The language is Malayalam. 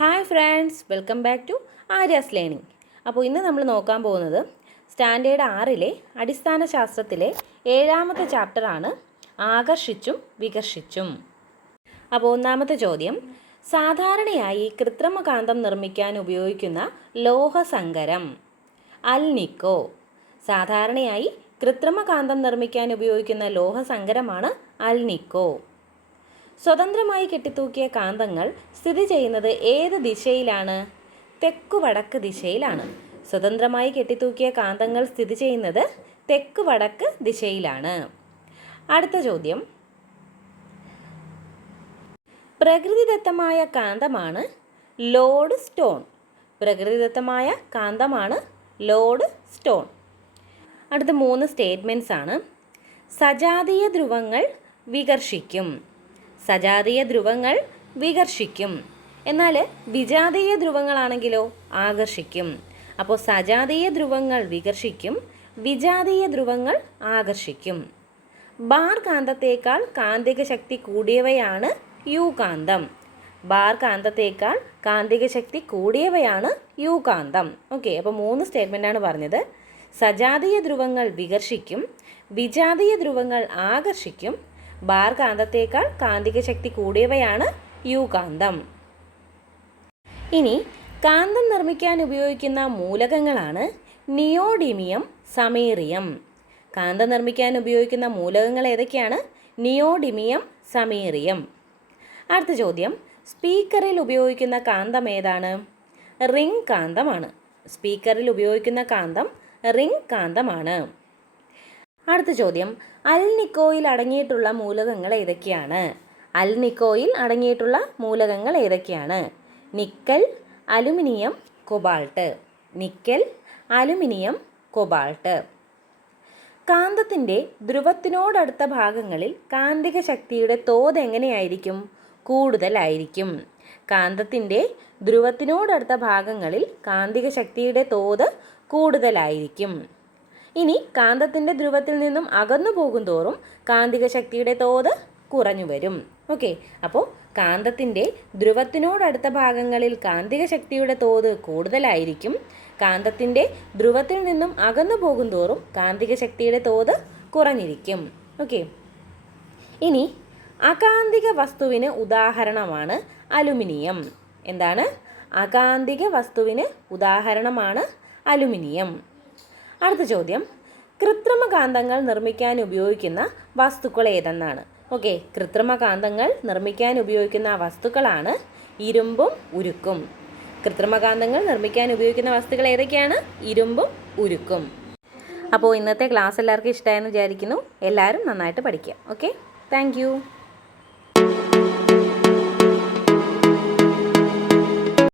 Hi friends, welcome back to Arya's learning. അപ്പോൾ ഇന്ന് നമ്മൾ നോക്കാൻ പോകുന്നത് സ്റ്റാൻഡേർഡ് 6-ലെ അടിസ്ഥാന ശാസ്ത്രത്തിലെ 7ാമത്തെ ചാപ്റ്ററാണ് ആകർഷിച്ചും വികർഷിച്ചും. അപ്പോൾ ഒന്നാമത്തെ ചോദ്യം, സാധാരണയായി കൃത്രിമകാന്തം നിർമ്മിക്കാൻ ഉപയോഗിക്കുന്ന ലോഹസങ്കരം അൽനിക്കോ. സാധാരണയായി കൃത്രിമകാന്തം നിർമ്മിക്കാൻ ഉപയോഗിക്കുന്ന ലോഹസങ്കരമാണ് അൽനിക്കോ. സ്വതന്ത്രമായി കെട്ടിത്തൂക്കിയ കാന്തങ്ങൾ സ്ഥിതി ചെയ്യുന്നത് ഏത് ദിശയിലാണ്? തെക്കുവടക്ക് ദിശയിലാണ്. സ്വതന്ത്രമായി കെട്ടിത്തൂക്കിയ കാന്തങ്ങൾ സ്ഥിതി ചെയ്യുന്നത് തെക്കുവടക്ക് ദിശയിലാണ്. അടുത്ത ചോദ്യം, പ്രകൃതിദത്തമായ കാന്തമാണ് ലോഡ് സ്റ്റോൺ. പ്രകൃതിദത്തമായ കാന്തമാണ് ലോഡ് സ്റ്റോൺ. അടുത്ത 3 സ്റ്റേറ്റ്മെൻറ്റ്സ് ആണ്. സജാതീയ ധ്രുവങ്ങൾ വികർഷിക്കും. സജാതീയ ധ്രുവങ്ങൾ വികർഷിക്കും. എന്നാൽ വിജാതീയ ധ്രുവങ്ങളാണെങ്കിലോ ആകർഷിക്കും. അപ്പോൾ സജാതീയ ധ്രുവങ്ങൾ വികർഷിക്കും, വിജാതീയ ധ്രുവങ്ങൾ ആകർഷിക്കും. ബാർ കാന്തത്തേക്കാൾ കാന്തിക ശക്തി കൂടിയവയാണ് യു കാന്തം. ബാർ കാന്തത്തേക്കാൾ കാന്തിക ശക്തി കൂടിയവയാണ് യു കാന്തം. ഓക്കെ, അപ്പോൾ 3 സ്റ്റേറ്റ്മെൻറ്റാണ് പറഞ്ഞത്. സജാതീയ ധ്രുവങ്ങൾ വികർഷിക്കും, വിജാതീയ ധ്രുവങ്ങൾ ആകർഷിക്കും, ബാർ കാന്തത്തേക്കാൾ കാന്തിക ശക്തി കൂടിയവയാണ് യു കാന്തം. ഇനി കാന്തം നിർമ്മിക്കാൻ ഉപയോഗിക്കുന്ന മൂലകങ്ങളാണ് നിയോഡിമിയം, സമീറിയം. കാന്തം നിർമ്മിക്കാൻ ഉപയോഗിക്കുന്ന മൂലകങ്ങൾ ഏതൊക്കെയാണ്? നിയോഡിമിയം, സമീറിയം. അടുത്ത ചോദ്യം, സ്പീക്കറിൽ ഉപയോഗിക്കുന്ന കാന്തം ഏതാണ്? റിംഗ് കാന്തമാണ്. സ്പീക്കറിൽ ഉപയോഗിക്കുന്ന കാന്തം റിംഗ് കാന്തമാണ്. അടുത്ത ചോദ്യം, അൽനിക്കോയിൽ അടങ്ങിയിട്ടുള്ള മൂലകങ്ങൾ ഏതൊക്കെയാണ്? അൽനിക്കോയിൽ അടങ്ങിയിട്ടുള്ള മൂലകങ്ങൾ ഏതൊക്കെയാണ്? Nickel, aluminium, cobalt. Nickel, aluminium, cobalt. കാന്തത്തിൻ്റെ ധ്രുവത്തിനോടടുത്ത ഭാഗങ്ങളിൽ കാന്തിക ശക്തിയുടെ തോത് എങ്ങനെയായിരിക്കും? കൂടുതലായിരിക്കും. കാന്തത്തിൻ്റെ ധ്രുവത്തിനോടടുത്ത ഭാഗങ്ങളിൽ കാന്തിക ശക്തിയുടെ തോത് കൂടുതലായിരിക്കും. ഇനി കാന്തത്തിൻ്റെ ധ്രുവത്തിൽ നിന്നും അകന്നു പോകും തോറും കാന്തിക ശക്തിയുടെ തോത് കുറഞ്ഞു വരും. ഓക്കെ, അപ്പോൾ കാന്തത്തിൻ്റെ ധ്രുവത്തിനോടടുത്ത ഭാഗങ്ങളിൽ കാന്തിക ശക്തിയുടെ തോത് കൂടുതലായിരിക്കും. കാന്തത്തിൻ്റെ ധ്രുവത്തിൽ നിന്നും അകന്നു പോകും തോറും കാന്തിക ശക്തിയുടെ തോത് കുറഞ്ഞിരിക്കും. ഓക്കെ, ഇനി അകാന്തിക വസ്തുവിന് ഉദാഹരണമാണ് അലുമിനിയം. എന്താണ്? അകാന്തിക വസ്തുവിന് ഉദാഹരണമാണ് അലുമിനിയം. അടുത്ത ചോദ്യം, കൃത്രിമകാന്തങ്ങൾ നിർമ്മിക്കാൻ ഉപയോഗിക്കുന്ന വസ്തുക്കൾ ഏതെന്നാണ്? ഓക്കെ, കൃത്രിമകാന്തങ്ങൾ നിർമ്മിക്കാൻ ഉപയോഗിക്കുന്ന വസ്തുക്കളാണ് ഇരുമ്പും ഉരുക്കും. കൃത്രിമകാന്തങ്ങൾ നിർമ്മിക്കാൻ ഉപയോഗിക്കുന്ന വസ്തുക്കൾ ഏതൊക്കെയാണ്? ഇരുമ്പും ഉരുക്കും. അപ്പോൾ ഇന്നത്തെ ക്ലാസ് എല്ലാവർക്കും ഇഷ്ടമായെന്ന് വിചാരിക്കുന്നു. എല്ലാവരും നന്നായിട്ട് പഠിക്കുക. Okay, thank